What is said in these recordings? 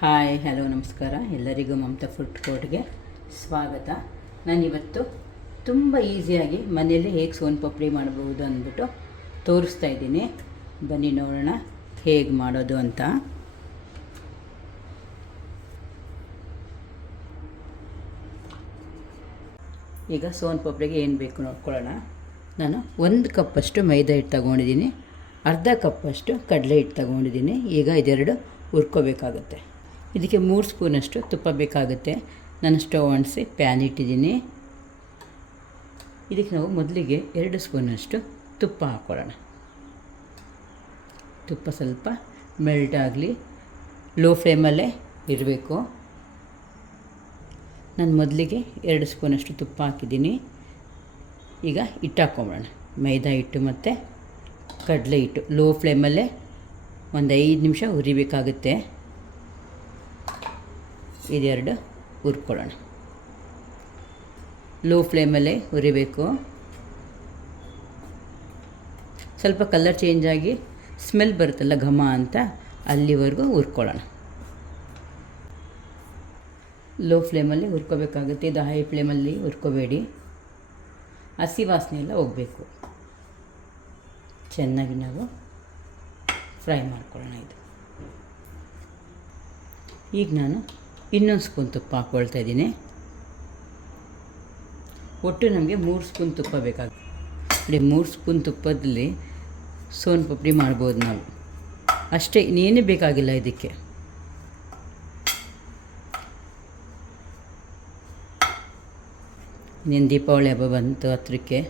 Hi hello ನಮಸ್ಕಾರ ಎಲ್ಲರಿಗೂ Mamata food ಕೋರ್ಟ್ಗೆ ಸ್ವಾಗತ. ನಾನಿವತ್ತು ತುಂಬ ಈಸಿಯಾಗಿ ಮನೆಯಲ್ಲಿ ಹೇಗೆ ಸೋನ್ ಪಾಪಡಿ ಮಾಡ್ಬೋದು ಅಂದ್ಬಿಟ್ಟು ತೋರಿಸ್ತಾ ಇದ್ದೀನಿ. ಬನ್ನಿ ನೋಡೋಣ ಹೇಗೆ ಮಾಡೋದು ಅಂತ. ಈಗ ಸೋನ್ ಪಾಪಡಿಗೆ ಏನು ಬೇಕು ನೋಡ್ಕೊಳ್ಳೋಣ. ನಾನು 1 ಕಪ್ಪಷ್ಟು ಮೈದಾ ಹಿಟ್ಟು ತಗೊಂಡಿದ್ದೀನಿ, ಅರ್ಧ ಕಪ್ಪಷ್ಟು ಕಡಲೆ ಹಿಟ್ಟು ತಗೊಂಡಿದ್ದೀನಿ. ಈಗ ಇದೆರಡು ಹುರ್ಕೋಬೇಕಾಗುತ್ತೆ. ಇದಕ್ಕೆ 3 ಸ್ಪೂನಷ್ಟು ತುಪ್ಪ ಬೇಕಾಗುತ್ತೆ. ನಾನು ಸ್ಟವ್ ಅಂಟಿಸಿ ಪ್ಯಾನ್ ಇಟ್ಟಿದ್ದೀನಿ. ಇದಕ್ಕೆ ನಾವು ಮೊದಲಿಗೆ 2 ಸ್ಪೂನಷ್ಟು ತುಪ್ಪ ಹಾಕ್ಕೊಳ್ಳೋಣ. ತುಪ್ಪ ಸ್ವಲ್ಪ ಮೆಲ್ಟ್ ಆಗಲಿ, ಲೋ ಫ್ಲೇಮಲ್ಲೇ ಇರಬೇಕು. ನಾನು ಮೊದಲಿಗೆ 2 ಸ್ಪೂನಷ್ಟು ತುಪ್ಪ ಹಾಕಿದ್ದೀನಿ. ಈಗ ಹಿಟ್ಟು ಹಾಕ್ಕೊಂಬಿಡೋಣ. ಮೈದಾ ಹಿಟ್ಟು ಮತ್ತು ಕಡಲೆ ಹಿಟ್ಟು ಲೋ ಫ್ಲೇಮಲ್ಲೇ ಒಂದು 5 ನಿಮಿಷ ಹುರಿಬೇಕಾಗುತ್ತೆ. ಇದೆರಡು ಹುರ್ಕೊಳ್ಳೋಣ. ಲೋ ಫ್ಲೇಮಲ್ಲೇ ಹುರಿಬೇಕು. ಸ್ವಲ್ಪ ಕಲರ್ ಚೇಂಜ್ ಆಗಿ ಸ್ಮೆಲ್ ಬರುತ್ತಲ್ಲ ಘಮ ಅಂತ, ಅಲ್ಲಿವರೆಗೂ ಹುರ್ಕೊಳ್ಳೋಣ. ಲೋ ಫ್ಲೇಮಲ್ಲಿ ಹುರ್ಕೋಬೇಕಾಗುತ್ತೆ. ಇದು ಹೈ ಫ್ಲೇಮಲ್ಲಿ ಹುರ್ಕೋಬೇಡಿ, ಹಸಿ ವಾಸನೆ ಎಲ್ಲ ಹೋಗಬೇಕು. ಚೆನ್ನಾಗಿ ನಾವು ಫ್ರೈ ಮಾಡ್ಕೊಳ್ಳೋಣ. ಇದು ಈಗ ನಾನು ಇನ್ನೊಂದು ಸ್ಪೂನ್ ತುಪ್ಪ ಹಾಕ್ಕೊಳ್ತಾ ಇದ್ದೀನಿ. ಒಟ್ಟು ನಮಗೆ 3 ಸ್ಪೂನ್ ತುಪ್ಪ ಬೇಕಾಗುತ್ತೆ. ನೋಡಿ, 3 ಸ್ಪೂನ್ ತುಪ್ಪದಲ್ಲಿ ಸೋನ್ ಪಾಪಡಿ ಮಾಡ್ಬೋದು ನಾವು. ಅಷ್ಟೇ, ಇನ್ನೇನೇ ಬೇಕಾಗಿಲ್ಲ ಇದಕ್ಕೆ. ಇನ್ನೇನು ದೀಪಾವಳಿ ಹಬ್ಬ ಬಂತು ಹತ್ರಕ್ಕೆ,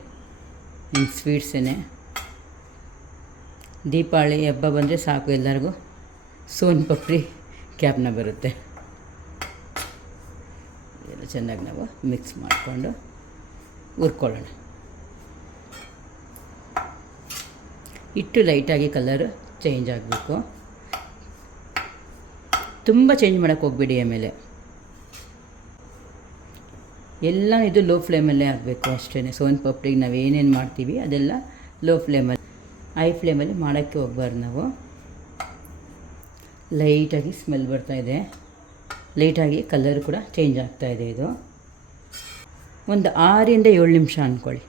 ಇನ್ನು ಸ್ವೀಟ್ಸೇ. ದೀಪಾವಳಿ ಹಬ್ಬ ಬಂದರೆ ಸಾಕು, ಎಲ್ಲರಿಗೂ ಸೋನ್ ಪಾಪಡಿ ಕ್ಯಾಪ್ನ ಬರುತ್ತೆ. ಎಲ್ಲ ಚೆನ್ನಾಗಿ ನಾವು ಮಿಕ್ಸ್ ಮಾಡಿಕೊಂಡು ಹುರ್ಕೊಳ್ಳೋಣ. ಹಿಟ್ಟು ಲೈಟಾಗಿ ಕಲರ್ ಚೇಂಜ್ ಆಗಬೇಕು. ತುಂಬ ಚೇಂಜ್ ಮಾಡೋಕ್ಕೆ ಹೋಗ್ಬೇಡಿ. ಆಮೇಲೆ ಎಲ್ಲ ಇದು ಲೋ ಫ್ಲೇಮಲ್ಲೇ ಆಗಬೇಕು ಅಷ್ಟೇ. ಸೋನ್ ಪಾಪಡಿಗೆ ನಾವು ಏನೇನು ಮಾಡ್ತೀವಿ ಅದೆಲ್ಲ ಲೋ ಫ್ಲೇಮಲ್ಲಿ, ಹೈ ಫ್ಲೇಮಲ್ಲಿ ಮಾಡೋಕ್ಕೆ ಹೋಗ್ಬಾರ್ದು ನಾವು. ಲೈಟಾಗಿ ಸ್ಮೆಲ್ ಬರ್ತಾಯಿದೆ, ಲೈಟಾಗಿ ಕಲರ್ ಕೂಡ ಚೇಂಜ್ ಆಗ್ತಾಯಿದೆ. ಇದು ಒಂದು 6 ರಿಂದ 7 ನಿಮಿಷ ಅಂದ್ಕೊಳ್ಳಿ.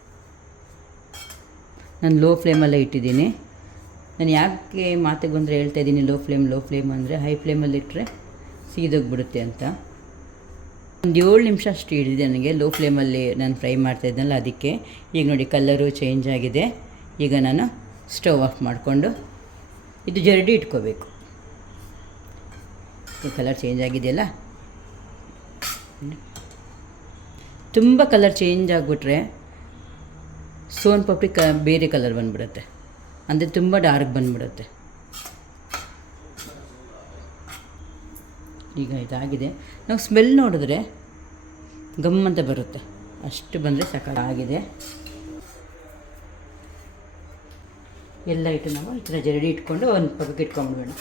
ನಾನು ಲೋ ಫ್ಲೇಮಲ್ಲೇ ಇಟ್ಟಿದ್ದೀನಿ. ನಾನು ಯಾಕೆ ಮಾತಿಗೆ ಬಂದರೆ ಹೇಳ್ತಾಯಿದ್ದೀನಿ ಲೋ ಫ್ಲೇಮ್ ಅಂದರೆ, ಹೈ ಫ್ಲೇಮಲ್ಲಿ ಇಟ್ಟರೆ ಸೀದೋಗ್ಬಿಡುತ್ತೆ ಅಂತ. ಒಂದು 7 ನಿಮಿಷ ಅಷ್ಟು ಹಿಡಿದಿದೆ ನನಗೆ. ಲೋ ಫ್ಲೇಮಲ್ಲಿ ನಾನು ಫ್ರೈ ಮಾಡ್ತಾಯಿದ್ನಲ್ಲ, ಅದಕ್ಕೆ. ಈಗ ನೋಡಿ ಕಲರು ಚೇಂಜ್ ಆಗಿದೆ. ಈಗ ನಾನು ಸ್ಟವ್ ಆಫ್ ಮಾಡಿಕೊಂಡು ಇದು ಜರಡಿ ಇಟ್ಕೋಬೇಕು. ಕಲರ್ ಚೇಂಜ್ ಆಗಿದೆಯಲ್ಲ, ತುಂಬ ಕಲರ್ ಚೇಂಜ್ ಆಗಿಬಿಟ್ರೆ ಸೋನ್ ಪಾಪಡಿ ಬೇರೆ ಕಲರ್ ಬಂದುಬಿಡುತ್ತೆ, ಅಂದರೆ ತುಂಬ ಡಾರ್ಕ್ ಬಂದುಬಿಡುತ್ತೆ. ಈಗ ಇದಾಗಿದೆ. ನಾವು ಸ್ಮೆಲ್ ನೋಡಿದ್ರೆ ಗಮ್ಮಂತ ಬರುತ್ತೆ, ಅಷ್ಟು ಬಂದರೆ ಸಾಕಾಗಿದೆ. ಎಲ್ಲ ಇಟ್ಟು ನಾವು ಈ ಥರ ಜರಡಿ ಇಟ್ಕೊಂಡು ಒಂದು ಪಕ್ಕಕ್ಕೆ ಇಟ್ಕೊಂಡ್ಬಿಡೋಣ.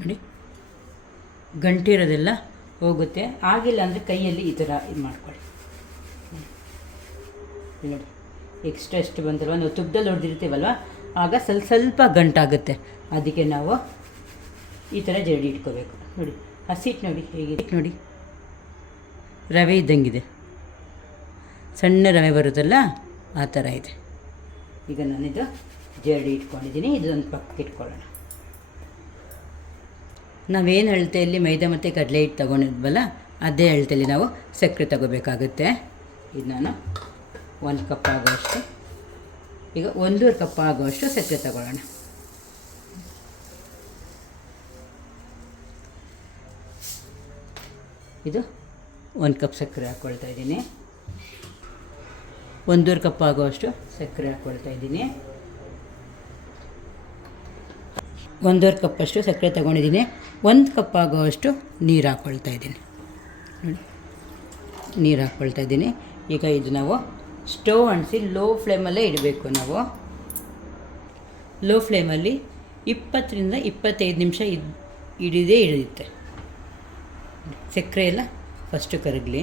ನೋಡಿ, ಗಂಟೆ ಇರೋದೆಲ್ಲ ಹೋಗುತ್ತೆ. ಆಗಿಲ್ಲ ಅಂದರೆ ಕೈಯಲ್ಲಿ ಈ ಥರ ಇದು ಮಾಡ್ಕೊಳ್ಳಿ. ನೋಡಿ, ಎಕ್ಸ್ಟ್ರಾ ಎಷ್ಟು ಬಂತಲ್ವ, ನಾವು ತುಪ್ಪದಲ್ಲಿ ಹೊಡೆದಿರ್ತೀವಲ್ವ, ಆಗ ಸ್ವಲ್ಪ ಗಂಟಾಗುತ್ತೆ. ಅದಕ್ಕೆ ನಾವು ಈ ಥರ ಜರಡಿ ಇಟ್ಕೋಬೇಕು. ನೋಡಿ, ಹಸಿಟ್ಟು ನೋಡಿ ಹೇಗಿದೆ, ನೋಡಿ ರವೆ ಇದ್ದಂಗಿದೆ, ಸಣ್ಣ ರವೆ ಬರುತ್ತಲ್ಲ ಆ ಥರ ಇದೆ. ಈಗ ನಾನಿದು ಜರಡಿ ಇಟ್ಕೊಂಡಿದ್ದೀನಿ. ಇದೊಂದು ಪಕ್ಕಕ್ಕೆ ಇಟ್ಕೊಳ್ಳೋಣ. ನಾವೇನು ಅಳತೆಯಲ್ಲಿ ಮೈದಾ ಮತ್ತು ಕಡಲೆ ಹಿಟ್ಟು ತೊಗೊಂಡಿದ್ವಲ್ಲ, ಅದೇ ಅಳತೆಯಲ್ಲಿ ನಾವು ಸಕ್ಕರೆ ತಗೋಬೇಕಾಗುತ್ತೆ. ಇದು ನಾನು 1 ಕಪ್ ಆಗೋಷ್ಟು, ಈಗ 1.5 ಕಪ್ ಆಗೋಷ್ಟು ಸಕ್ಕರೆ ತಗೊಳ್ಳೋಣ. ಇದು 1 ಕಪ್ ಸಕ್ಕರೆ ಹಾಕ್ಕೊಳ್ತಾ ಇದ್ದೀನಿ. 1.5 ಕಪ್ ಆಗೋಷ್ಟು ಸಕ್ಕರೆ ಹಾಕ್ಕೊಳ್ತಾ ಇದ್ದೀನಿ. 1.5 ಕಪ್ಪಷ್ಟು ಸಕ್ಕರೆ ತೊಗೊಂಡಿದ್ದೀನಿ. 1 ಕಪ್ ಆಗೋಷ್ಟು ನೀರು ಹಾಕ್ಕೊಳ್ತಾ ಇದ್ದೀನಿ. ನೋಡಿ, ನೀರು ಹಾಕ್ಕೊಳ್ತಾ ಇದ್ದೀನಿ. ಈಗ ಇದು ನಾವು ಸ್ಟವ್ ಅಂಟಿಸಿ ಲೋ ಫ್ಲೇಮಲ್ಲೇ ಇಡಬೇಕು. ನಾವು ಲೋ ಫ್ಲೇಮಲ್ಲಿ 20 ರಿಂದ 25 ನಿಮಿಷ ಹಿಡಿಯುತ್ತೆ. ಸಕ್ಕರೆ ಎಲ್ಲ ಫಸ್ಟು ಕರಗಲಿ.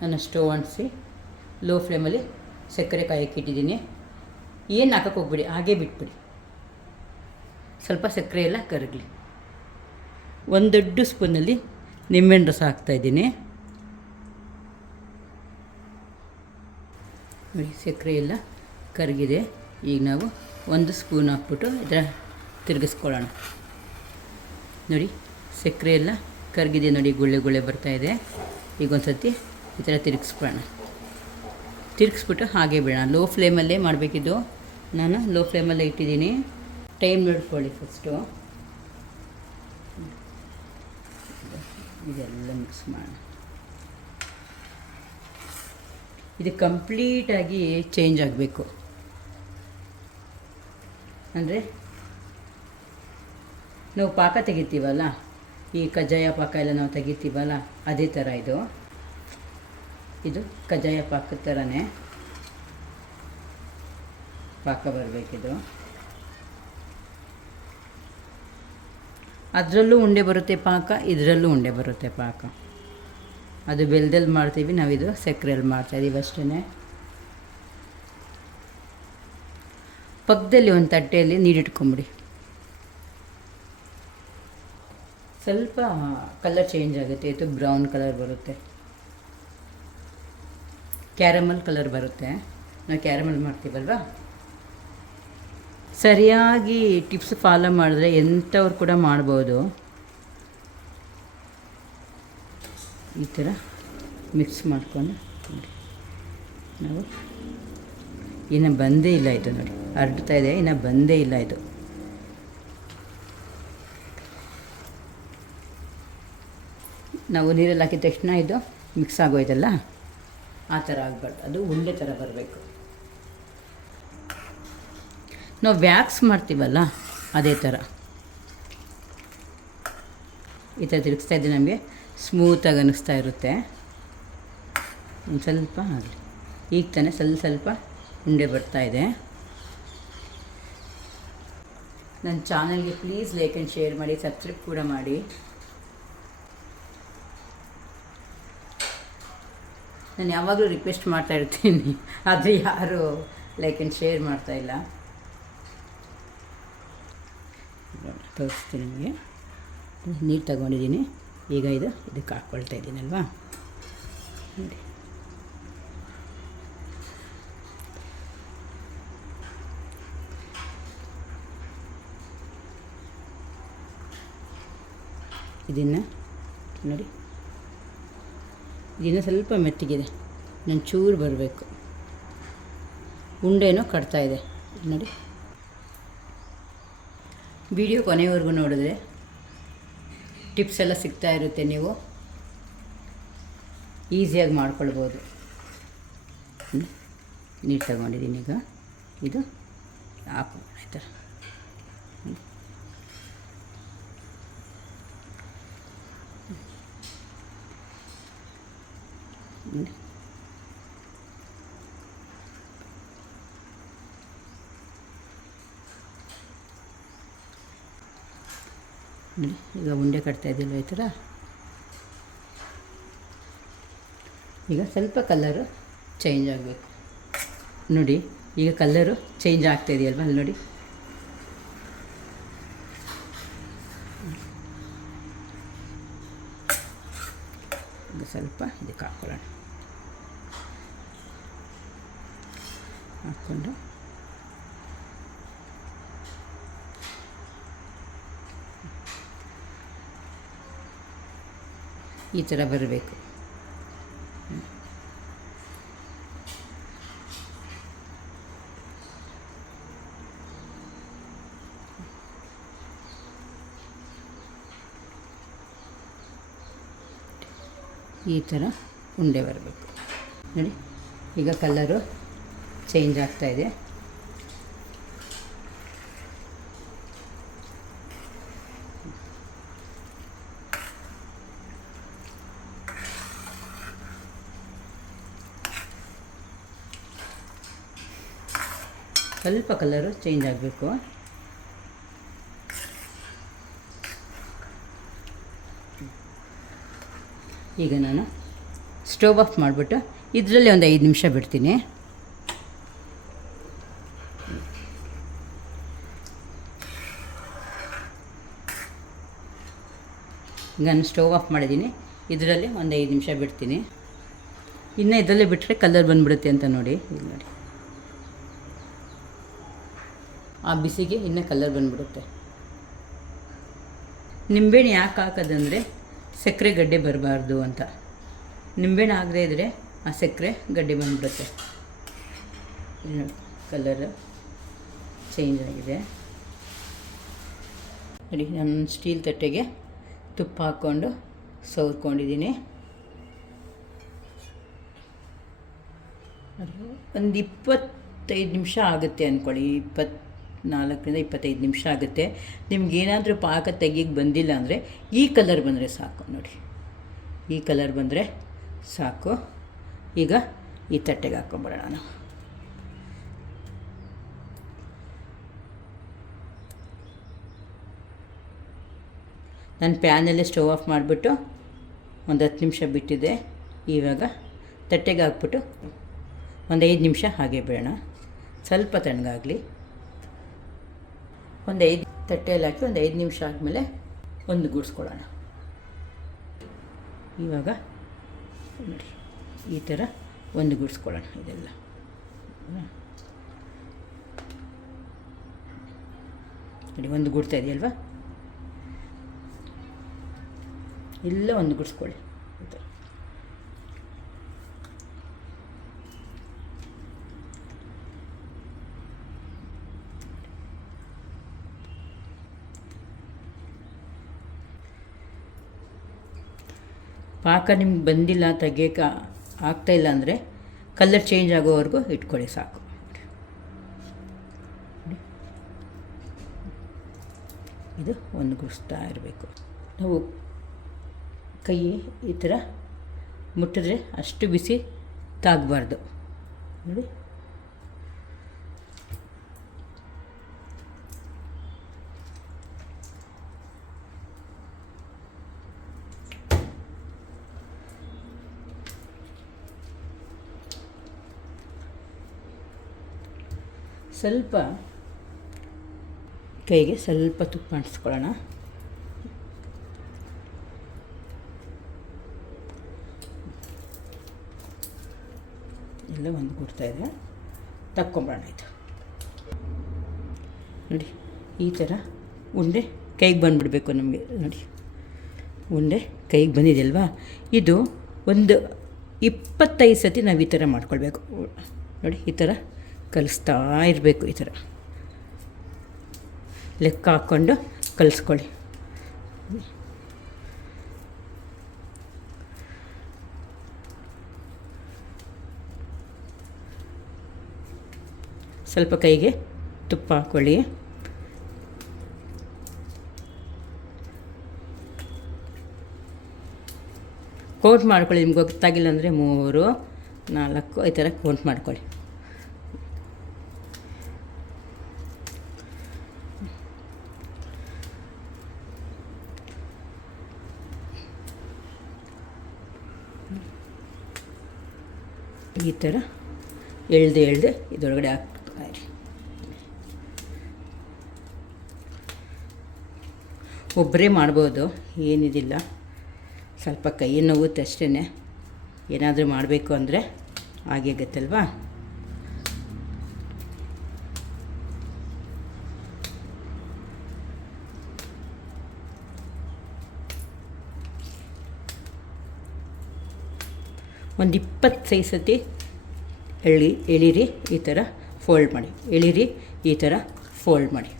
ನಾನು ಸ್ಟವ್ ಅಂಟಿಸಿ ಲೋ ಫ್ಲೇಮಲ್ಲಿ ಸಕ್ಕರೆ ಕಾಯಕ್ಕೆ ಇಟ್ಟಿದ್ದೀನಿ. ಏನು ಹಾಕಕ್ಕೆ ಹೋಗ್ಬಿಡಿ, ಹಾಗೇ ಬಿಟ್ಬಿಡಿ. ಸ್ವಲ್ಪ ಸಕ್ಕರೆ ಎಲ್ಲ ಕರಗಲಿ. ಒಂದು ದೊಡ್ಡ ಸ್ಪೂನಲ್ಲಿ ನಿಂಬೆಹಣ್ಣು ರಸ ಹಾಕ್ತಾಯಿದ್ದೀನಿ. ನೋಡಿ ಸಕ್ಕರೆ ಎಲ್ಲ ಕರಗಿದೆ. ಈಗ ನಾವು ಒಂದು ಸ್ಪೂನ್ ಹಾಕ್ಬಿಟ್ಟು ಇದರ ತಿರುಗಿಸ್ಕೊಳ್ಳೋಣ. ನೋಡಿ ಸಕ್ಕರೆ ಎಲ್ಲ ಕರಗಿದೆ, ನೋಡಿ ಗುಳ್ಳೆ ಗುಳ್ಳೆ ಬರ್ತಾಯಿದೆ. ಈಗ ಒಂದು ಸರ್ತಿ ಈ ಥರ ತಿರುಗಿಸ್ಬಿಟ್ಟು ಹಾಗೆ ಬಿಡೋಣ. ಲೋ ಫ್ಲೇಮಲ್ಲೇ ಮಾಡಬೇಕಿದ್ದು. ನಾನು ಲೋ ಫ್ಲೇಮಲ್ಲೇ ಇಟ್ಟಿದ್ದೀನಿ. ಟೈಮ್ ನೋಡ್ಕೊಳ್ಳಿ ಫಸ್ಟು. ಇದೆಲ್ಲ ಮಿಕ್ಸ್ ಮಾಡೋಣ. ಇದು ಕಂಪ್ಲೀಟಾಗಿ ಚೇಂಜ್ ಆಗಬೇಕು. ಅಂದರೆ ನಾವು ಪಾಕ ತೆಗಿತೀವಲ್ಲ, ಈ ಕಜ್ಜಾಯ ಪಾಕ ಎಲ್ಲ ನಾವು ತೆಗಿತೀವಲ್ಲ, ಅದೇ ಥರ ಇದು ಕಜ್ಜಾಯ ಪಾಕದ ಥರನೇ ಪಾಕ ಬರಬೇಕಿದು. ಅದರಲ್ಲೂ ಉಂಡೆ ಬರುತ್ತೆ ಪಾಕ, ಇದರಲ್ಲೂ ಉಂಡೆ ಬರುತ್ತೆ ಪಾಕ. ಅದು ಬೆಲ್ಲದಲ್ಲಿ ಮಾಡ್ತೀವಿ, ನಾವಿದು ಸಕ್ಕರೆಯಲ್ಲಿ ಮಾಡ್ತಾಯಿದ್ದೀವಿ ಅಷ್ಟೇ. ಪಕ್ಕದಲ್ಲಿ ಒಂದು ತಟ್ಟೆಯಲ್ಲಿ ನೀರಿಟ್ಕೊಂಬಿಡಿ. ಸ್ವಲ್ಪ ಕಲರ್ ಚೇಂಜ್ ಆಗುತ್ತೆ. ಇದು ಬ್ರೌನ್ ಕಲರ್ ಬರುತ್ತೆ, ಕ್ಯಾರಮಲ್ ಕಲರ್ ಬರುತ್ತೆ. ನಾವು ಕ್ಯಾರಮಲ್ ಮಾಡ್ತೀವಲ್ವ. ಸರಿಯಾಗಿ ಟಿಪ್ಸ್ ಫಾಲೋ ಮಾಡಿದ್ರೆ ಎಂಥವ್ರು ಕೂಡ ಮಾಡ್ಬೋದು. ಈ ಥರ ಮಿಕ್ಸ್ ಮಾಡ್ಕೊಂಡು ನಾವು ಇನ್ನು ಬಂದೇ ಇಲ್ಲ ಇದು. ನೋಡಿ ಹರಡ್ತಾ ಇದೆ, ಇನ್ನು ಬಂದೇ ಇಲ್ಲ ಇದು. ನಾವು ನೀರಲ್ಲಿ ಹಾಕಿದ ತಕ್ಷಣ ಇದು ಮಿಕ್ಸ್ ಆಗೋಯ್ತಲ್ಲ, ಆ ಥರ ಆಗಬಾರ್ದು. ಅದು ಉಂಡೆ ಥರ ಬರಬೇಕು. ನಾವು ವ್ಯಾಕ್ಸ್ ಮಾಡ್ತೀವಲ್ಲ ಅದೇ ಥರ ಈ ಥರ ತಿರುಗಿಸ್ತಾ ಇದ್ದರೆ ನಮಗೆ ಸ್ಮೂತಾಗಿ ಅನ್ನಿಸ್ತಾ ಇರುತ್ತೆ. ಒಂದು ಸ್ವಲ್ಪ ಆಗಲಿ. ಈಗ ತಾನೇ ಸ್ವಲ್ಪ ಉಂಡೆ ಬರ್ತಾಯಿದೆ. ನನ್ನ ಚಾನಲ್ಗೆ ಪ್ಲೀಸ್ ಲೈಕ್ ಆ್ಯಂಡ್ ಶೇರ್ ಮಾಡಿ, ಸಬ್ಸ್ಕ್ರೈಬ್ ಕೂಡ ಮಾಡಿ. ನಾನು ಯಾವಾಗಲೂ ರಿಕ್ವೆಸ್ಟ್ ಮಾಡ್ತಾಯಿರ್ತೀನಿ, ಆದರೆ ಯಾರೂ ಲೈಕ್ ಆ್ಯಂಡ್ ಶೇರ್ ಮಾಡ್ತಾಯಿಲ್ಲ. ತೋರಿಸ್ತೀನಿ ನಿಮಗೆ. ನೀರು ತಗೊಂಡಿದ್ದೀನಿ. ಈಗ ಇದಕ್ಕೆ ಹಾಕ್ಕೊಳ್ತಾ ಇದ್ದೀನಲ್ವಾ, ನೋಡಿ. ಇದನ್ನು ನೋಡಿ, ಇದನ್ನು ಸ್ವಲ್ಪ ಮೆತ್ತಗಿದೆ. ನಾನು ಚೂರು ಬರಬೇಕು. ಉಂಡೆನೂ ಕಟ್ತಾಯಿದೆ ನೋಡಿ. ವಿಡಿಯೋ ಕೊನೆವರೆಗೂ ನೋಡಿದ್ರೆ ಟಿಪ್ಸ್ ಎಲ್ಲ ಸಿಗ್ತಾ ಇರುತ್ತೆ. ನೀವು ಈಸಿಯಾಗಿ ಮಾಡ್ಕೊಳ್ಬೋದು. ನೀರು ತಗೊಂಡಿದ್ದೀನಿ. ಈಗ ಇದು ಹಾಕೋಣ ಈ ಥರ. ನೋಡಿ ಈಗ ಉಂಡೆ ಕಟ್ತಾ ಇದ್ದಿಲ್ವ ಈ ಥರ. ಈಗ ಸ್ವಲ್ಪ ಕಲರು ಚೇಂಜ್ ಆಗಬೇಕು. ನೋಡಿ ಈಗ ಕಲರು ಚೇಂಜ್ ಆಗ್ತಾ ಇದೆಯಲ್ವ, ಅಲ್ಲಿ ನೋಡಿ. ಈಗ ಸ್ವಲ್ಪ ಇದಕ್ಕೆ ಹಾಕ್ಕೊಳ್ಳೋಣ. ಹಾಕ್ಕೊಂಡು ಈ ಥರ ಬರಬೇಕು. ಈ ಥರ ಉಂಡೆ ಬರಬೇಕು ನೋಡಿ. ಈಗ ಕಲರು ಚೇಂಜ್ ಆಗ್ತಾಯಿದೆ. ಸ್ವಲ್ಪ ಕಲರು ಚೇಂಜ್ ಆಗಬೇಕು. ಈಗ ನಾನು ಸ್ಟವ್ ಆಫ್ ಮಾಡಿಬಿಟ್ಟು ಇದರಲ್ಲಿ ಒಂದು 5 ನಿಮಿಷ ಬಿಡ್ತೀನಿ. ಈಗ ನಾನು ಸ್ಟವ್ ಆಫ್ ಮಾಡಿದ್ದೀನಿ. ಇದರಲ್ಲಿ ಒಂದು 5 ನಿಮಿಷ ಬಿಡ್ತೀನಿ. ಇನ್ನು ಇದರಲ್ಲೇ ಬಿಟ್ಟರೆ ಕಲರ್ ಬಂದುಬಿಡುತ್ತೆ ಅಂತ ನೋಡಿ. ಇಲ್ಲಿ ನೋಡಿ, ಆ ಬಿಸಿಗೆ ಇನ್ನೂ ಕಲರ್ ಬಂದುಬಿಡುತ್ತೆ. ನಿಂಬೆಹಣ್ಣು ಯಾಕೆ ಹಾಕೋದಂದರೆ ಸಕ್ಕರೆ ಗಡ್ಡೆ ಬರಬಾರ್ದು ಅಂತ. ನಿಂಬೆಹಣ್ಣು ಆಗದೇ ಇದ್ದರೆ ಆ ಸಕ್ಕರೆ ಗಡ್ಡೆ ಬಂದುಬಿಡುತ್ತೆ. ಇಲ್ಲಿ ಕಲರ್ ಚೇಂಜ್ ಆಗಿದೆ ನೋಡಿ. ನಾನು ಸ್ಟೀಲ್ ತಟ್ಟೆಗೆ ತುಪ್ಪ ಹಾಕ್ಕೊಂಡು ಸವರ್ಕೊಂಡಿದ್ದೀನಿ. ಒಂದು 25 ನಿಮಿಷ ಆಗುತ್ತೆ ಅಂದ್ಕೊಳ್ಳಿ. 24ರಿಂದ 25 ನಿಮಿಷ ಆಗುತ್ತೆ. ನಿಮ್ಗೇನಾದರೂ ಪಾಕ ತೆಗಿಯಕ್ಕೆ ಬಂದಿಲ್ಲ ಅಂದರೆ ಈ ಕಲರ್ ಬಂದರೆ ಸಾಕು ನೋಡಿ. ಈ ಕಲರ್ ಬಂದರೆ ಸಾಕು. ಈಗ ಈ ತಟ್ಟೆಗೆ ಹಾಕ್ಕೊಂಬಿಡೋಣ ನಾವು. ನಾನು ಪ್ಯಾನಲ್ಲೇ ಸ್ಟವ್ ಆಫ್ ಮಾಡಿಬಿಟ್ಟು ಒಂದು 10 ನಿಮಿಷ ಬಿಟ್ಟಿದ್ದೆ. ಇವಾಗ ತಟ್ಟೆಗೆ ಹಾಕ್ಬಿಟ್ಟು ಒಂದು 5 ನಿಮಿಷ ಹಾಗೆ ಬಿಡೋಣ, ಸ್ವಲ್ಪ ತಣ್ಣಗಾಗಲಿ. ಒಂದು 5 ತಟ್ಟೆಯಲ್ಲಿ ಹಾಕಿ ಒಂದು 5 ನಿಮಿಷ ಆದಮೇಲೆ ಒಂದು ಗೂಡಿಸ್ಕೊಳ್ಳೋಣ. ಇವಾಗ ನೋಡಿ ಈ ಥರ ಒಂದು ಗೂಡಿಸ್ಕೊಳ್ಳೋಣ. ಇದೆಲ್ಲ ನೋಡಿ ಒಂದು ಗೂಡ್ತಾ ಇದೆಯಲ್ವ, ಎಲ್ಲ ಒಂದು ಗುಡಿಸ್ಕೊಳ್ಳಿ. ಪಾಕ ನಿಮ್ಗೆ ಬಂದಿಲ್ಲ, ತೆಗಿಯೋಕೆ ಆಗ್ತಾಯಿಲ್ಲ ಅಂದರೆ ಕಲರ್ ಚೇಂಜ್ ಆಗೋವರೆಗೂ ಇಟ್ಕೊಳ್ಳಿ ಸಾಕು. ಇದು ಒಂದು ಗುಡಿಸ್ತಾ ಇರಬೇಕು. ನಾವು ಕೈ ಈ ಥರ ಮುಟ್ಟಿದ್ರೆ ಅಷ್ಟು ಬಿಸಿ ತಾಗಬಾರ್ದು ನೋಡಿ. ಸ್ವಲ್ಪ ಕೈಗೆ ಸ್ವಲ್ಪ ತುಪ್ಪ ಅಂಟಿಸ್ಕೊಳ್ಳೋಣ. ಎಲ್ಲ ಒಂದು ಕೊಡ್ತಾಯಿದೆ, ತಕ್ಕೊಂಬಿಡೋಣ. ಇದು ನೋಡಿ ಈ ಥರ ಉಂಡೆ ಕೈಗೆ ಬಂದುಬಿಡಬೇಕು ನಮಗೆ. ನೋಡಿ ಉಂಡೆ ಕೈಗೆ ಬಂದಿದೆಯಲ್ವಾ, ಇದು ಒಂದು 25 ಸತಿ ನಾವು ಈ ಥರ ಮಾಡ್ಕೊಳ್ಬೇಕು ನೋಡಿ. ಈ ಥರ ಕಲಿಸ್ತಾ ಇರಬೇಕು. ಈ ಥರ ಲೆಕ್ಕ ಹಾಕ್ಕೊಂಡು ಕಲಿಸ್ಕೊಳ್ಳಿ. ಸ್ವಲ್ಪ ಕೈಗೆ ತುಪ್ಪ ಹಾಕ್ಕೊಳ್ಳಿ. ಕೌಂಟ್ ಮಾಡ್ಕೊಳ್ಳಿ. ನಿಮ್ಗೆ ಗೊತ್ತಾಗಿಲ್ಲ ಅಂದರೆ 3, 4 ಈ ಥರ ಕೌಂಟ್ ಮಾಡ್ಕೊಳ್ಳಿ. ಈ ಥರ ಎಳ್ದೆ ಇದರೊಳಗಡೆ ಹಾಕ್ತಾ ಇರಿ. ಒಬ್ಬರೇ ಮಾಡ್ಬೋದು, ಏನಿದಿಲ್ಲ. ಸ್ವಲ್ಪ ಕೈ ನೋವುತ್ತೆ ಅಷ್ಟೇ. ಏನಾದರೂ ಮಾಡಬೇಕು ಅಂದರೆ ಹಾಗೆ ಆಗುತ್ತಲ್ವಾ. ಒಂದು 25 ಸತಿ ಎಳೀರಿ. ಈ ಥರ ಫೋಲ್ಡ್ ಮಾಡಿ, ಎಳೀರಿ, ಈ ಥರ ಫೋಲ್ಡ್ ಮಾಡಿ.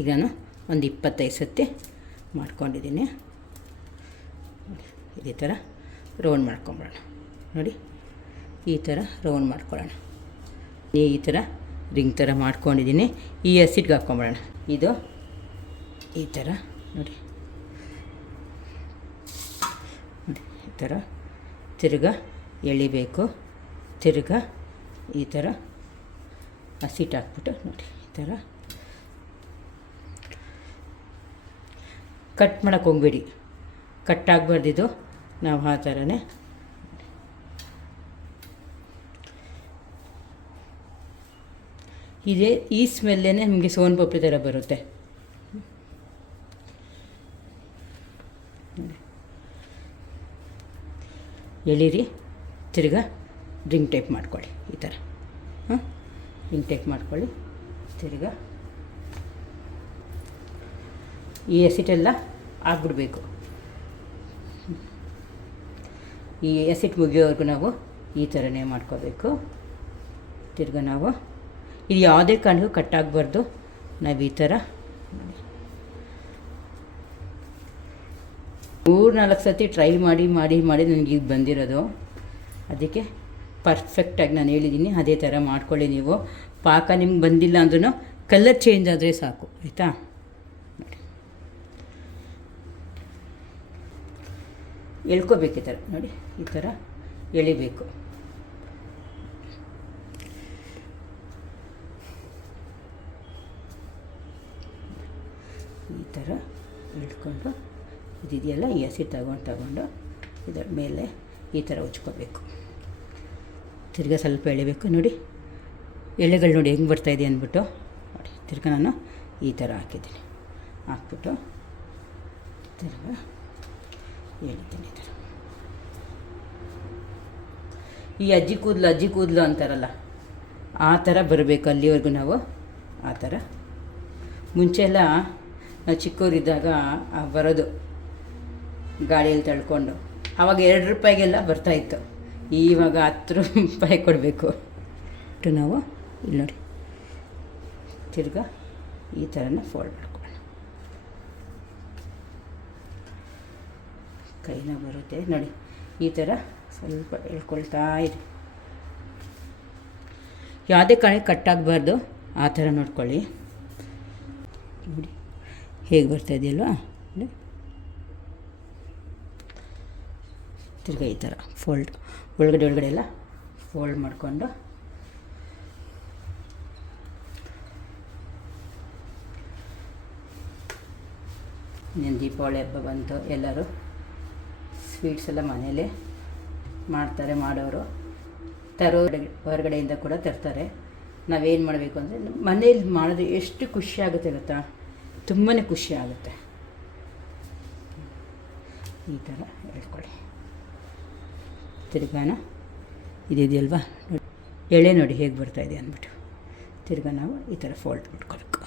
ಈಗ ನಾನು ಒಂದು 25 ಸತಿ ಮಾಡ್ಕೊಂಡಿದ್ದೀನಿ. ಇದೇ ಥರ ರೌಂಡ್ ಮಾಡ್ಕೊಂಬಿಡೋಣ ನೋಡಿ. ಈ ಥರ ರೌಂಡ್ ಮಾಡ್ಕೊಳ್ಳೋಣ. ಈ ಥರ ರಿಂಗ್ ಥರ ಮಾಡ್ಕೊಂಡಿದ್ದೀನಿ. ಈ ಹಸಿಟ್ಗೆ ಹಾಕ್ಕೊಂಬಿಡೋಣ. ಇದು ಈ ಥರ ನೋಡಿ, ಈ ಥರ ತಿರ್ಗಾ ಎಳಿಬೇಕು. ತಿರ್ಗಾ ಈ ಥರ ಹಸಿಟ್ಟು ಹಾಕ್ಬಿಟ್ಟು ನೋಡಿ, ಈ ಥರ ಕಟ್ ಮಾಡೋಕ್ಕೆ ಹೋಗಬೇಡಿ, ಕಟ್ ಆಗಬಾರ್ದಿದು. ನಾವು ಆ ಥರನೇ ಇದೇ ಈ ಸ್ಮೆಲ್ಲೇ ನಿಮಗೆ ಸೋನ್ ಪಪ್ಪಿ ಥರ ಬರುತ್ತೆ. ಎಳೀರಿ, ತಿರ್ಗಾ ರಿಂಗ್ ಟೈಪ್ ಮಾಡ್ಕೊಳ್ಳಿ ಈ ಥರ. ರಿಂಗ್ ಟೈಪ್ ಮಾಡ್ಕೊಳ್ಳಿ. ತಿರ್ಗಾ ಈ ಎಸಿಟೆಲ್ಲ ಆಗಿಬಿಡ್ಬೇಕು. ಈ ಎಸಿಟ್ ಮುಗಿಯೋವರೆಗೂ ನಾವು ಈ ಥರನೇ ಮಾಡ್ಕೋಬೇಕು. ತಿರ್ಗಾ ನಾವು ಇದು ಯಾವುದೇ ಕಾರಣಕ್ಕೂ ಕಟ್ಟಾಗಬಾರ್ದು. ನಾವು ಈ ಥರ 3-4 ಸತಿ ಟ್ರೈ ಮಾಡಿ ನನಗೆ ಈಗ ಬಂದಿರೋದು. ಅದಕ್ಕೆ ಪರ್ಫೆಕ್ಟಾಗಿ ನಾನು ಹೇಳಿದ್ದೀನಿ, ಅದೇ ಥರ ಮಾಡ್ಕೊಳ್ಳಿ ನೀವು. ಪಾಕ ನಿಮ್ಗೆ ಬಂದಿಲ್ಲ ಅಂದ್ರೂ ಕಲರ್ ಚೇಂಜ್ ಆದರೆ ಸಾಕು, ಆಯಿತಾ? ನೋಡಿ, ಎಳ್ಕೊಬೇಕು ಈ ಥರ. ನೋಡಿ, ಈ ಥರ ಎಳಿಬೇಕು. ಈ ಥರ ಇಟ್ಕೊಂಡು ಇದಿದೆಯಲ್ಲ, ಈ ಹಸಿ ತಗೊಂಡು ಇದರ ಮೇಲೆ ಈ ಥರ ಉಜ್ಕೋಬೇಕು. ತಿರ್ಗಾ ಸ್ವಲ್ಪ ಎಳಿಬೇಕು. ನೋಡಿ, ಎಳೆಗಳು ನೋಡಿ ಹೆಂಗೆ ಬರ್ತಾಯಿದೆ ಅಂದ್ಬಿಟ್ಟು. ನೋಡಿ, ತಿರ್ಗಾ ನಾನು ಈ ಥರ ಹಾಕಿದ್ದೀನಿ. ಹಾಕ್ಬಿಟ್ಟು ತಿರ್ಗಾ ಎಳಿತೀನಿ ಈ ಥರ. ಈ ಅಜ್ಜಿ ಕೂದಲು ಅಂತಾರಲ್ಲ, ಆ ಥರ ಬರಬೇಕು. ಅಲ್ಲಿವರೆಗೂ ನಾವು ಆ ಥರ. ಮುಂಚೆಲ್ಲ ನಾವು ಚಿಕ್ಕವರಿದ್ದಾಗ ಬರೋದು ಗಾಡಿಯಲ್ಲಿ ತಳ್ಕೊಂಡು, ಆವಾಗ 2 ರೂಪಾಯಿಗೆಲ್ಲ ಬರ್ತಾಯಿತ್ತು. ಇವಾಗ 10 ರೂಪಾಯಿ ಕೊಡಬೇಕು. ನಾವು ಇಲ್ಲಿ ನೋಡಿ, ತಿರ್ಗಾ ಈ ಥರನ ಫೋಲ್ಡ್ ಮಾಡ್ಕೊಳ್ಳೋಣ. ಕೈನ ಬರುತ್ತೆ ನೋಡಿ, ಈ ಥರ ಸ್ವಲ್ಪ ಎಳ್ಕೊಳ್ತಾ ಇರಿ. ಯಾವುದೇ ಕಾರಣಕ್ಕೆ ಕಟ್ಟಾಗಬಾರ್ದು, ಆ ಥರ ನೋಡ್ಕೊಳ್ಳಿ. ನೋಡಿ ಹೇಗೆ ಬರ್ತಾಯಿದೆಯಲ್ವಾ. ತಿರ್ಗಾ ಈ ಥರ ಫೋಲ್ಡ್, ಒಳಗಡೆ ಎಲ್ಲ ಫೋಲ್ಡ್ ಮಾಡಿಕೊಂಡು ಇನ್ನೇನು ದೀಪಾವಳಿ ಹಬ್ಬ ಬಂತು. ಎಲ್ಲರೂ ಸ್ವೀಟ್ಸ್ ಎಲ್ಲ ಮನೇಲೇ ಮಾಡ್ತಾರೆ. ಮಾಡೋರು ಹೊರಗಡೆಯಿಂದ ಕೂಡ ತರ್ತಾರೆ. ನಾವೇನು ಮಾಡಬೇಕು ಅಂದರೆ ಮನೇಲಿ ಮಾಡಿದ್ರೆ ಎಷ್ಟು ಖುಷಿ ಆಗುತ್ತೆ ಗೊತ್ತಾ, ತುಂಬಾ ಖುಷಿ ಆಗುತ್ತೆ. ಈ ಥರ ಹೇಳ್ಕೊಳ್ಳಿ. ತಿರ್ಗಾನ ಇದೆಯಲ್ವಾ, ಎಳೆ ನೋಡಿ ಹೇಗೆ ಬರ್ತಾಯಿದೆ ಅಂದ್ಬಿಟ್ಟು. ತಿರ್ಗಾ ನಾವು ಈ ಥರ ಫೋಲ್ಡ್ ಮಾಡ್ಕೊಬೇಕು.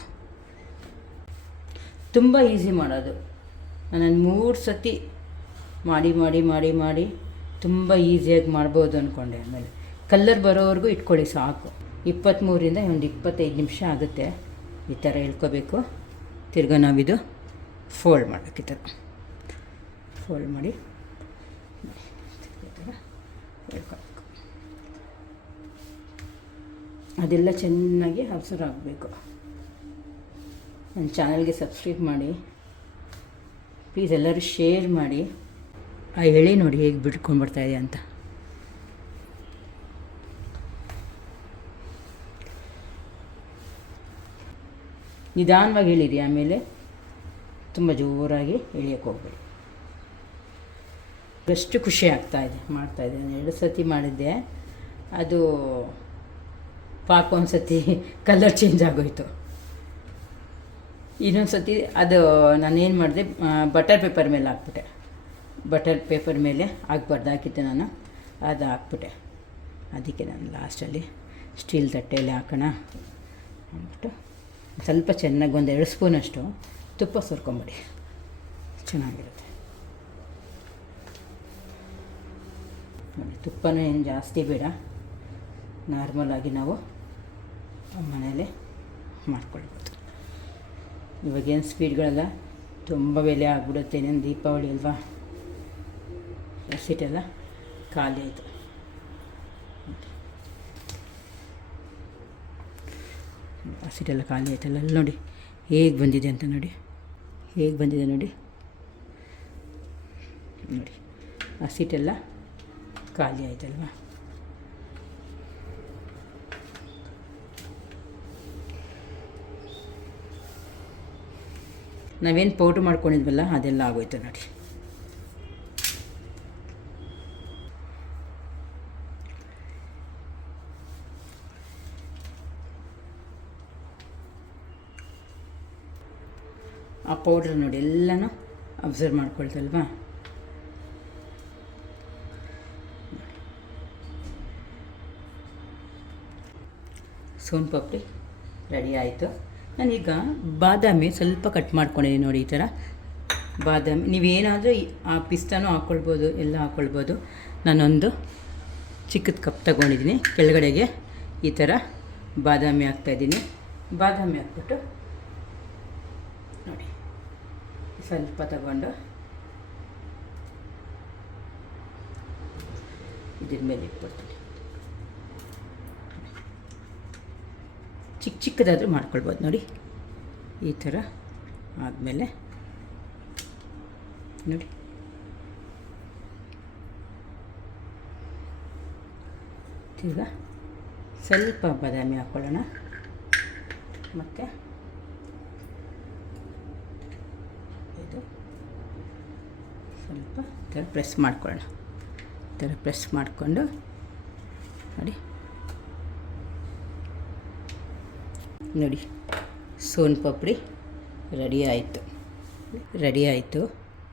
ತುಂಬ ಈಸಿ ಮಾಡೋದು. ನಾನು 3 ಸತಿ ಮಾಡಿ ತುಂಬ ಈಸಿಯಾಗಿ ಮಾಡ್ಬೋದು ಅಂದ್ಕೊಂಡೆ. ಆಮೇಲೆ ಕಲ್ಲರ್ ಬರೋವರೆಗೂ ಇಟ್ಕೊಳ್ಳಿ ಸಾಕು. 23ರಿಂದ ಒಂದು 25 ನಿಮಿಷ ಆಗುತ್ತೆ. ಈ ಥರ ಹೇಳ್ಕೋಬೇಕು. ತಿರ್ಗಾ ನಾವಿದು ಫೋಲ್ಡ್ ಮಾಡಬೇಕು. ಈ ಥರ ಫೋಲ್ಡ್ ಮಾಡಿ ಈ ಥರ ಹೇಳ್ಕೋಬೇಕು. ಅದೆಲ್ಲ ಚೆನ್ನಾಗಿ ಅಬ್ಸರ್ವ್ ಆಗಬೇಕು. ನನ್ನ ಚಾನಲ್ಗೆ ಸಬ್ಸ್ಕ್ರೈಬ್ ಮಾಡಿ ಪ್ಲೀಸ್. ಎಲ್ಲರೂ ಶೇರ್ ಮಾಡಿ. ಆ ಎಳೆ ನೋಡಿ ಹೇಗೆ ಬಿಟ್ಕೊಂಡ್ಬರ್ತಾಯಿದೆ ಅಂತ. ನಿಧಾನವಾಗಿ ಎಳೀರಿ, ಆಮೇಲೆ ತುಂಬ ಜೋರಾಗಿ ಎಳಿಯೋಕ್ಕೆ ಹೋಗ್ಬೇಡಿ. ಎಷ್ಟು ಖುಷಿ ಆಗ್ತಾಯಿದೆ ಮಾಡ್ತಾಯಿದ್ದೆ. ನಾನು 2 ಸತಿ ಮಾಡಿದ್ದೆ. ಅದು ಪಾಕ ಒಂದು ಸತಿ ಕಲರ್ ಚೇಂಜ್ ಆಗೋಯಿತು. ಇನ್ನೊಂದು ಸತಿ ಅದು ನಾನೇನು ಮಾಡಿದೆ, ಬಟರ್ ಪೇಪರ್ ಮೇಲೆ ಹಾಕ್ಬಿಟ್ಟೆ. ಬಟರ್ ಪೇಪರ್ ಮೇಲೆ ಹಾಕಿತ್ತು ನಾನು, ಅದು ಹಾಕ್ಬಿಟ್ಟೆ. ಅದಕ್ಕೆ ನಾನು ಲಾಸ್ಟಲ್ಲಿ ಸ್ಟೀಲ್ ತಟ್ಟೆಯಲ್ಲಿ ಹಾಕೋಣ ಅಂದ್ಬಿಟ್ಟು ಸ್ವಲ್ಪ ಚೆನ್ನಾಗಿ ಒಂದು 2 ಸ್ಪೂನಷ್ಟು ತುಪ್ಪ ಸುರ್ಕೊಂಬಿಡಿ, ಚೆನ್ನಾಗಿರುತ್ತೆ. ನೋಡಿ, ತುಪ್ಪನೂ ಏನು ಜಾಸ್ತಿ ಬೇಡ, ನಾರ್ಮಲಾಗಿ ನಾವು ಮನೆಯಲ್ಲೇ ಮಾಡ್ಕೊಳ್ಬೋದು. ಇವಾಗೇನು ಸ್ವೀಟ್ಗಳೆಲ್ಲ ತುಂಬ ಬೆಲೆ ಆಗ್ಬಿಡುತ್ತೆ. ಇನ್ನೇನು ದೀಪಾವಳಿ ಅಲ್ವಾ, ಸ್ವೀಟೆಲ್ಲ ಖಾಲಿ ಆಯಿತು. ಸ್ವೀಟೆಲ್ಲ ಖಾಲಿ ಆಯ್ತಲ್ಲ. ಅಲ್ಲಿ ನೋಡಿ ಹೇಗೆ ಬಂದಿದೆ ಅಂತ, ನೋಡಿ ಹೇಗೆ ಬಂದಿದೆ ನೋಡಿ. ನೋಡಿ ಆ ಸ್ವೀಟೆಲ್ಲ ಖಾಲಿ ಆಯ್ತಲ್ವ. ನಾವೇನು ಪೌಡ್ರ್ ಮಾಡ್ಕೊಂಡಿದ್ವಲ್ಲ ಅದೆಲ್ಲ ಆಗೋಯ್ತು ನೋಡಿ. ಆ ಪೌಡ್ರ್ ನೋಡಿ ಎಲ್ಲನೂ ಅಬ್ಸರ್ವ್ ಮಾಡ್ಕೊಳ್ತಲ್ವಾ. ಸೋನ್ ಪಾಪಡಿ ರೆಡಿ ಆಯಿತು. ನಾನೀಗ ಬಾದಾಮಿ ಸ್ವಲ್ಪ ಕಟ್ ಮಾಡ್ಕೊಂಡಿದ್ದೀನಿ ನೋಡಿ. ಈ ಥರ ಬಾದಾಮಿ ನೀವೇನಾದರೂ ಆ ಪಿಸ್ತಾನೂ ಹಾಕ್ಕೊಳ್ಬೋದು, ಎಲ್ಲ ಹಾಕ್ಕೊಳ್ಬೋದು. ನಾನೊಂದು ಚಿಕ್ಕದ ಕಪ್ ತಗೊಂಡಿದ್ದೀನಿ. ಕೆಳಗಡೆಗೆ ಈ ಥರ ಬಾದಾಮಿ ಹಾಕ್ತಾಯಿದ್ದೀನಿ. ಬಾದಾಮಿ ಹಾಕ್ಬಿಟ್ಟು ನೋಡಿ ಸ್ವಲ್ಪ ತಗೊಂಡು ಇದ್ರ ಮೇಲೆ ಇಟ್ಬಿಡ್ತೀನಿ. ಚಿಕ್ಕ ಚಿಕ್ಕದಾದರೂ ಮಾಡ್ಕೊಳ್ಬೋದು ನೋಡಿ. ಈ ಥರ ಆದಮೇಲೆ ನೋಡಿ ಈಗ ಸ್ವಲ್ಪ ಬಾದಾಮಿ ಹಾಕ್ಕೊಳ್ಳೋಣ. ಮತ್ತು ಇದು ಸ್ವಲ್ಪ ಈ ಥರ ಪ್ರೆಸ್ ಮಾಡ್ಕೊಳ್ಳೋಣ. ಈ ಥರ ಪ್ರೆಸ್ ಮಾಡಿಕೊಂಡು ನೋಡಿ ನೋಡಿ ಸೋನ್ ಪಾಪಡಿ ರೆಡಿ ಆಯಿತು.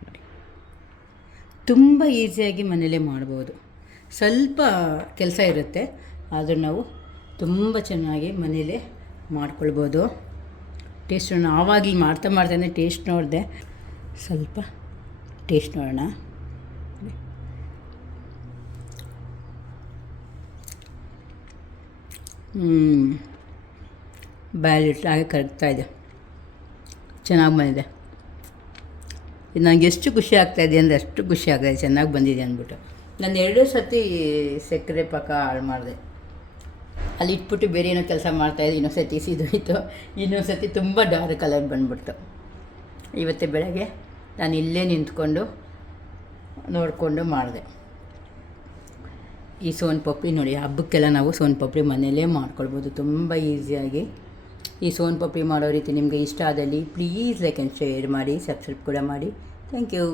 ನೋಡಿ ತುಂಬ ಈಸಿಯಾಗಿ ಮನೇಲೇ ಮಾಡ್ಬೋದು. ಸ್ವಲ್ಪ ಕೆಲಸ ಇರುತ್ತೆ, ಆದರೂ ನಾವು ತುಂಬ ಚೆನ್ನಾಗಿ ಮನೇಲೇ ಮಾಡ್ಕೊಳ್ಬೋದು. ಟೇಸ್ಟ್ ಆವಾಗಲೇ ಮಾಡ್ತಾನೆ ಟೇಸ್ಟ್ ನೋಡಿದೆ. ಸ್ವಲ್ಪ ಟೇಸ್ಟ್ ನೋಡೋಣ. ಬಾಯಲ್ಲಿಟ್ಟು ಹಾಗೆ ಕರಗ್ತಾಯಿದೆ, ಚೆನ್ನಾಗಿ ಬಂದಿದೆ. ಇದು ನನಗೆ ಎಷ್ಟು ಖುಷಿ ಆಗ್ತಾಯಿದೆ ಅಂದರೆ ಅಷ್ಟು ಖುಷಿ ಆಗ್ತಾಯಿದೆ, ಚೆನ್ನಾಗಿ ಬಂದಿದೆ ಅಂದ್ಬಿಟ್ಟು. ನಾನು 2 ಸತಿ ಸಕ್ಕರೆ ಪಾಕ ಹಾಳು ಮಾಡಿದೆ. ಅಲ್ಲಿ ಇಟ್ಬಿಟ್ಟು ಬೇರೆ ಏನೋ ಕೆಲಸ ಮಾಡ್ತಾಯಿದ್ದೆ. ಇನ್ನೊಂದು ಸತಿ ಸಿದೋಯ್ತು, ಇನ್ನೊಂದು ಸತಿ ತುಂಬ ಡಾರ್ಕ್ ಕಲರ್ ಬಂದುಬಿಡ್ತು. ಇವತ್ತೇ ಬೆಳಗ್ಗೆ ನಾನು ಇಲ್ಲೇ ನಿಂತ್ಕೊಂಡು ನೋಡಿಕೊಂಡು ಮಾಡಿದೆ. ಈ ಸೋನ್ ಪಾಪಡಿ ನೋಡಿ, ಹಬ್ಬಕ್ಕೆಲ್ಲ ನಾವು ಸೋನ್ ಪಾಪಡಿ ಮನೆಯಲ್ಲೇ ಮಾಡ್ಕೊಳ್ಬೋದು ತುಂಬ ಈಸಿಯಾಗಿ. ಈ ಸೋನ್ ಪಾಪಡಿ ಮಾಡೋ ರೀತಿ ನಿಮಗೆ ಇಷ್ಟ ಆದಲ್ಲಿ ಪ್ಲೀಸ್ ಲೈಕ್ ಆ್ಯಂಡ್ ಶೇರ್ ಮಾಡಿ, ಸಬ್ಸ್ಕ್ರೈಬ್ ಕೂಡ ಮಾಡಿ. Thank you.